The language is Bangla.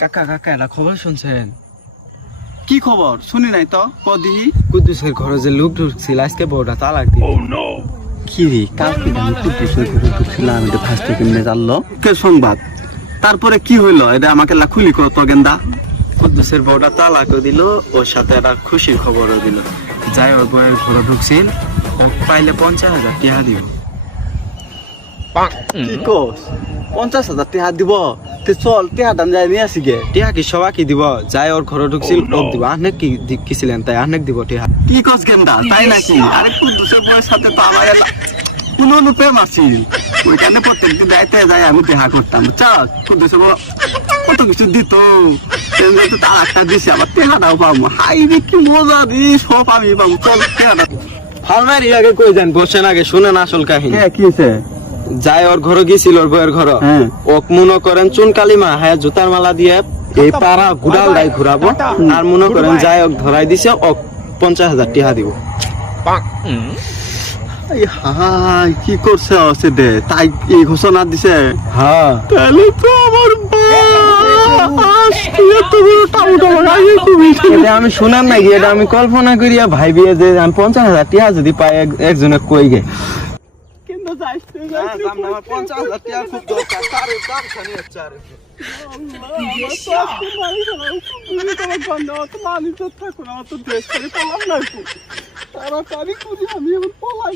কাকা কাকা এটা খবর শুনছেন? কি খবর শুনি নাই তো কদিহি কুদ্দুসের ঘরে যে লোক ঢুকছিল আজকে বউটা তালাক দিল। কি রে কালকে আমি কুদ্দুসের ঘরে ঢুকছিলাম এটা ফার্স্ট কেমনে জানলো কে সংবাদ তারপরে কি হইলো এটা আমাকে খুলি কত গেন্দা কুদ্দুসের বউটা তালাকও দিল, ওর সাথে একটা খুশির খবরও দিল। যাই ওর বউয়ের ঘরে ঢুকছিল, ও পাইলে 50,000 টাকা দিব। কি কোস 50,000 টাকা দিব তে চল টাকাটা যাই নিয়ে আসি গে টিয়া কি সবাইকে দিব? যাই ওর ঘরে ঢুকছিল ওক দিব। আনেক কি ছিলেন তাই আনেক দিব টিয়া। কি কোস গেন্দা তাই নাকি আরে কুদ্দুসের বউয়ের সাথে তো আমার কোনো প্রেম আছিল ওইখানে প্রত্যেকদিন যাইতে যাই আমি দেখা করতাম চল কুদ্দুসের বউ কত কিছু দিত টাকা দিছি আবার টাকাটাও পাবো হাই রে কি মজা দি সব আমি পাবো চল টাকাটা ফালমারি আগে কই যান, বসেন আগে শুনেন আসল কাহিনী। কি হয়েছে যাই ওর ঘরে গেছিল ওর বউয়ের ঘর, হ্যাঁ। ওক মনে করেন চুন কালিমা হ্যাঁ জুতার মালা দিয়ে এই পাড়া ঘুরাল দাই ঘুরাবো, আর মনে করেন যাই ওক ধরাই দিছে ওক 50,000 টাকা দিব। হাই কি করছে সে দে তাই এই ঘোষণা দিছে হ্যাঁ তাহলে তো আমার এটা আমি শুনার নাকি, এটা আমি কল্পনা করিয়া ভাইবিয়ে যে আমি 50,000 টাকা যদি পাই একজনে কই গে। কিন্তু যাইস আমার 50,000 টাকা খুব দরকার। তাড়াতাড়ি করি আমি এবার পলাই